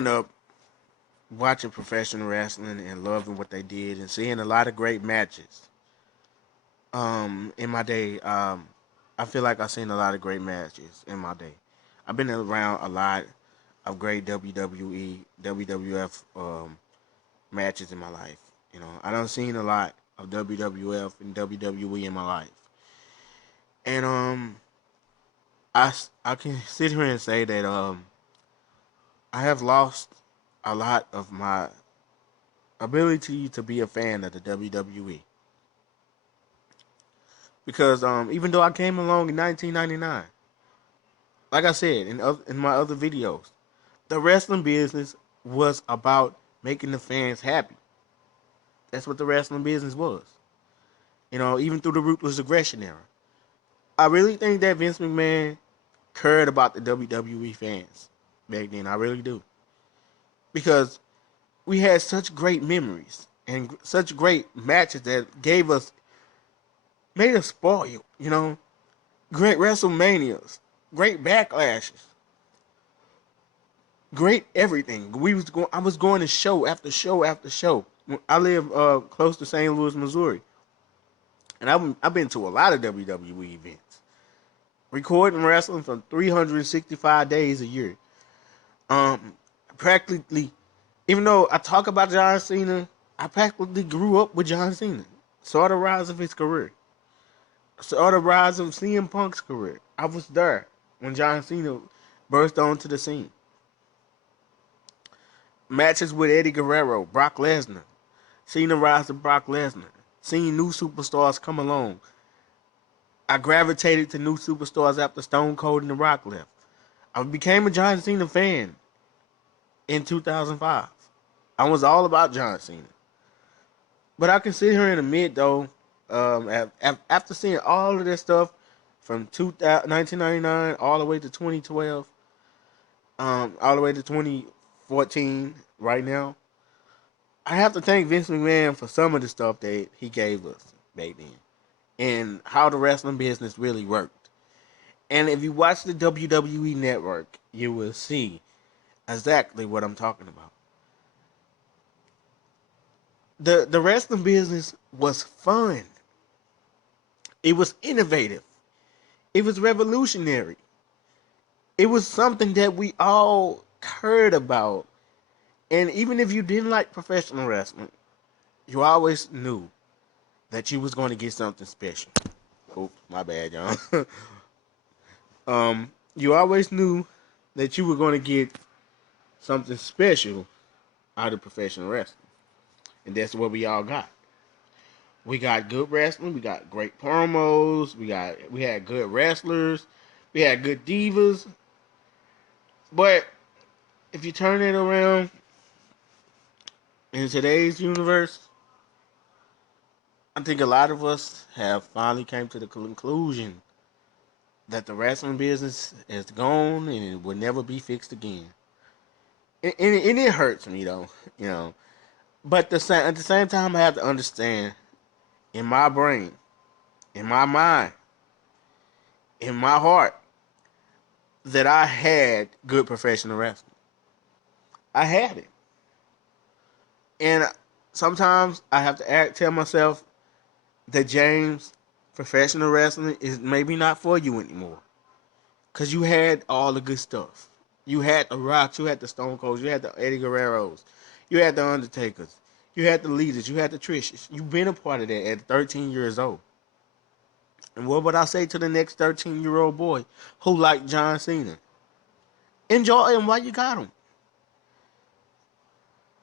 growing up watching professional wrestling and loving what they did and seeing a lot of great matches. In my day, I feel like I've seen a lot of great matches in my day. I've been around a lot of great WWE, WWF matches in my life. I done seen a lot of WWF and WWE in my life, and I can sit here and say that I have lost a lot of my ability to be a fan of the WWE because even though I came along in 1999, like I said in my other videos, the wrestling business was about making the fans happy. That's what the wrestling business was. Even through the ruthless aggression era. I really think that Vince McMahon cared about the WWE fans back then. I really do. Because we had such great memories and such great matches that made us spoiled, Great WrestleManias, great backlashes, great everything. I was going to show after show after show. I live close to St. Louis, Missouri, and I've been to a lot of WWE events, recording wrestling for 365 days a year. Practically, even though I talk about John Cena, I practically grew up with John Cena. Saw the rise of his career. Saw the rise of CM Punk's career. I was there when John Cena burst onto the scene. Matches with Eddie Guerrero, Brock Lesnar. Seeing the rise of Brock Lesnar. Seeing new superstars come along. I gravitated to new superstars after Stone Cold and The Rock left. I became a John Cena fan in 2005. I was all about John Cena. But I can sit here and admit, though, after seeing all of this stuff from 1999 all the way to 2012, all the way to 2014 right now, I have to thank Vince McMahon for some of the stuff that he gave us back then and how the wrestling business really worked. And if you watch the WWE network, you will see exactly what I'm talking about. The wrestling business was fun. It was innovative. It was revolutionary. It was something that we all heard about. And even if you didn't like professional wrestling, you always knew that you was going to get something special. Oops, my bad, y'all. You always knew that you were going to get something special out of professional wrestling. And that's what we all got. We got good wrestling. We got great promos. We had good wrestlers. We had good divas. But if you turn it around in today's universe, I think a lot of us have finally came to the conclusion that the wrestling business is gone and it will never be fixed again. And it hurts me though, you know. But at the same time, I have to understand in my brain, in my mind, in my heart, that I had good professional wrestling. I had it. And sometimes I have to tell myself that James, professional wrestling is maybe not for you anymore. Because you had all the good stuff. You had the Rocks, you had the Stone Colds, you had the Eddie Guerreros, you had the Undertakers, you had the Leaders, you had the Trishas. You've been a part of that at 13 years old. And what would I say to the next 13-year-old boy who liked John Cena? Enjoy him while you got him.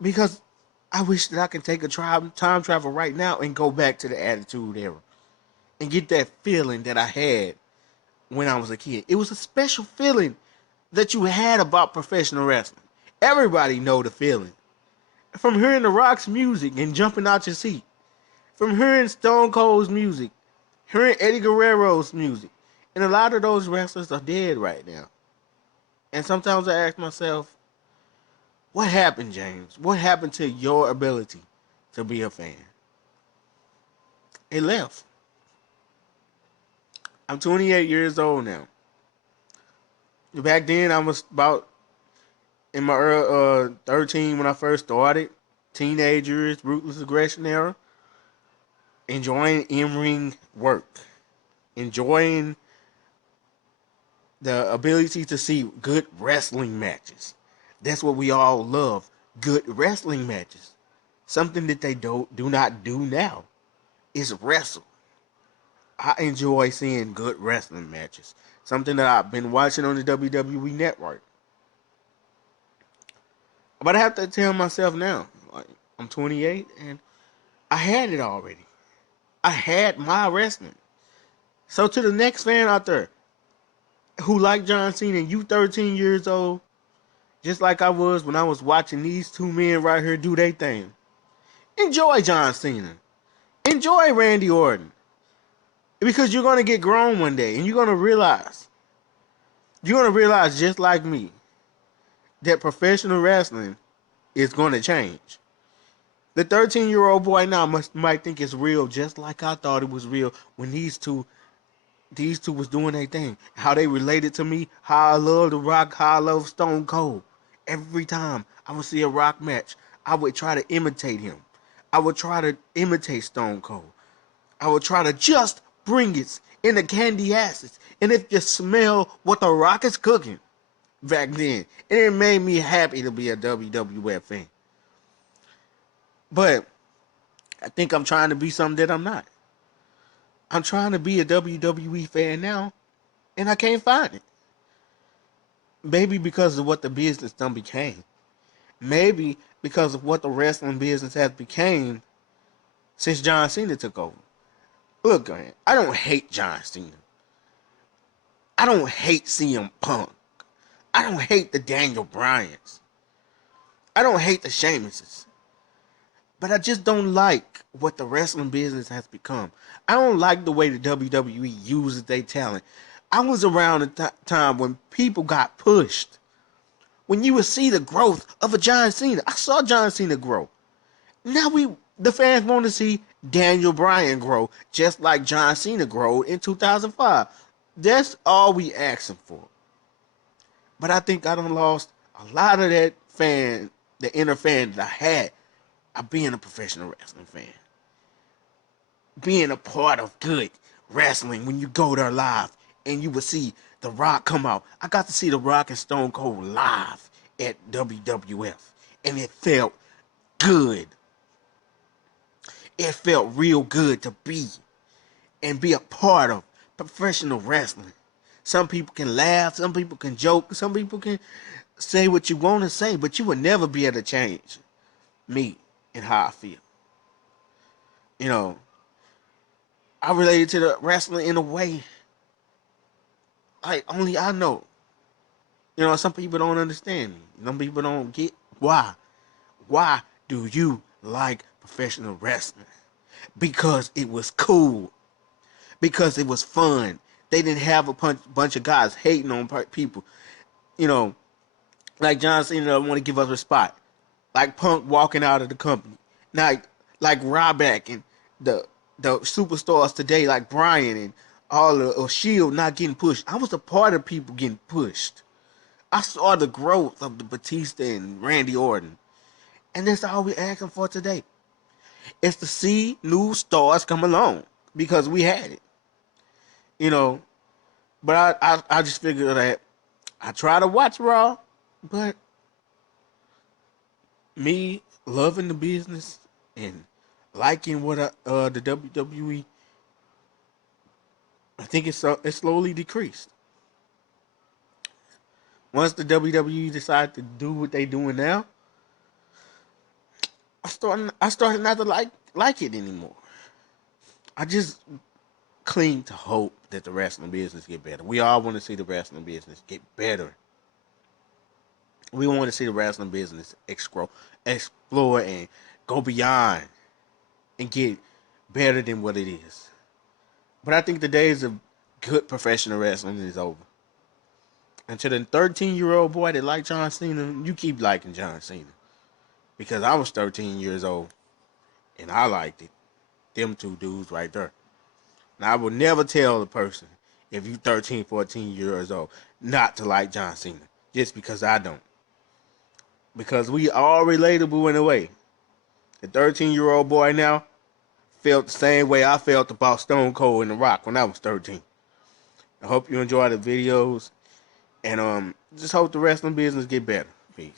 Because I wish that I could take a time travel right now and go back to the Attitude Era and get that feeling that I had when I was a kid. It was a special feeling that you had about professional wrestling. Everybody know the feeling. From hearing the Rock's music and jumping out your seat. From hearing Stone Cold's music. Hearing Eddie Guerrero's music. And a lot of those wrestlers are dead right now. And sometimes I ask myself, what happened, James? What happened to your ability to be a fan? It left. I'm 28 years old now. Back then, I was about in my 13 when I first started, teenagers, ruthless aggression era, enjoying in-ring work, enjoying the ability to see good wrestling matches. That's what we all love, good wrestling matches. Something that they do not do now is wrestle. I enjoy seeing good wrestling matches. Something that I've been watching on the WWE network. But I have to tell myself now, like, I'm 28 and I had it already. I had my wrestling. So to the next fan out there who like John Cena, and you 13 years old, just like I was when I was watching these two men right here do their thing. Enjoy John Cena. Enjoy Randy Orton. Because you're going to get grown one day and you're going to realize just like me that professional wrestling is going to change. The 13-year-old boy now might think it's real just like I thought it was real when these two was doing their thing. How they related to me, how I love The Rock, how I love Stone Cold. Every time I would see a Rock match, I would try to imitate him. I would try to imitate Stone Cold. I would try to just bring it in the candy acids. And if you smell what The Rock is cooking back then, it made me happy to be a WWF fan. But I think I'm trying to be something that I'm not. I'm trying to be a WWE fan now, and I can't find it. Maybe because of what the business done became. Maybe because of what the wrestling business has became since John Cena took over. Look, man, I don't hate John Cena. I don't hate CM Punk. I don't hate the Daniel Bryans. I don't hate the Sheamuses. But I just don't like what the wrestling business has become. I don't like the way the WWE uses their talent. I was around a time when people got pushed. When you would see the growth of a John Cena. I saw John Cena grow. Now the fans want to see Daniel Bryan grow just like John Cena grew in 2005. That's all we asking for. But I think I done lost a lot of that fan, the inner fan that I had of being a professional wrestling fan. Being a part of good wrestling when you go there live and you would see The Rock come out. I got to see The Rock and Stone Cold live at WWF. And it felt good. It felt real good to be and be a part of professional wrestling. Some people can laugh, some people can joke, some people can say what you want to say, but you will never be able to change me and how I feel. You know, I related to the wrestling in a way like only I know. You know, some people don't understand me. Some people don't get why. Why do you like professional wrestling? Because it was cool. Because it was fun. They didn't have a bunch of guys hating on people. You know, like John Cena don't want to give us a spot. Like Punk walking out of the company. Like Ryback and the superstars today, like Bryan and all of Shield not getting pushed. I was a part of people getting pushed. I saw the growth of the Batista and Randy Orton. And that's all we're asking for today. It's to see new stars come along. Because we had it. You know. But I just figured that I try to watch Raw. But me loving the business and liking what the WWE, I think it's slowly decreased. Once the WWE decided to do what they doing now, I started not to like it anymore. I just cling to hope that the wrestling business get better. We all want to see the wrestling business get better. We want to see the wrestling business explore and go beyond and get better than what it is. But I think the days of good professional wrestling is over. And to the 13-year-old boy that liked John Cena, you keep liking John Cena. Because I was 13 years old and I liked it. Them two dudes right there. Now, I will never tell a person if you 13, 14 years old not to like John Cena. Just because I don't. because we all relatable in a way. The 13-year-old boy now felt the same way I felt about Stone Cold and The Rock when I was 13. I hope you enjoy the videos, and just hope the wrestling business get better. Peace.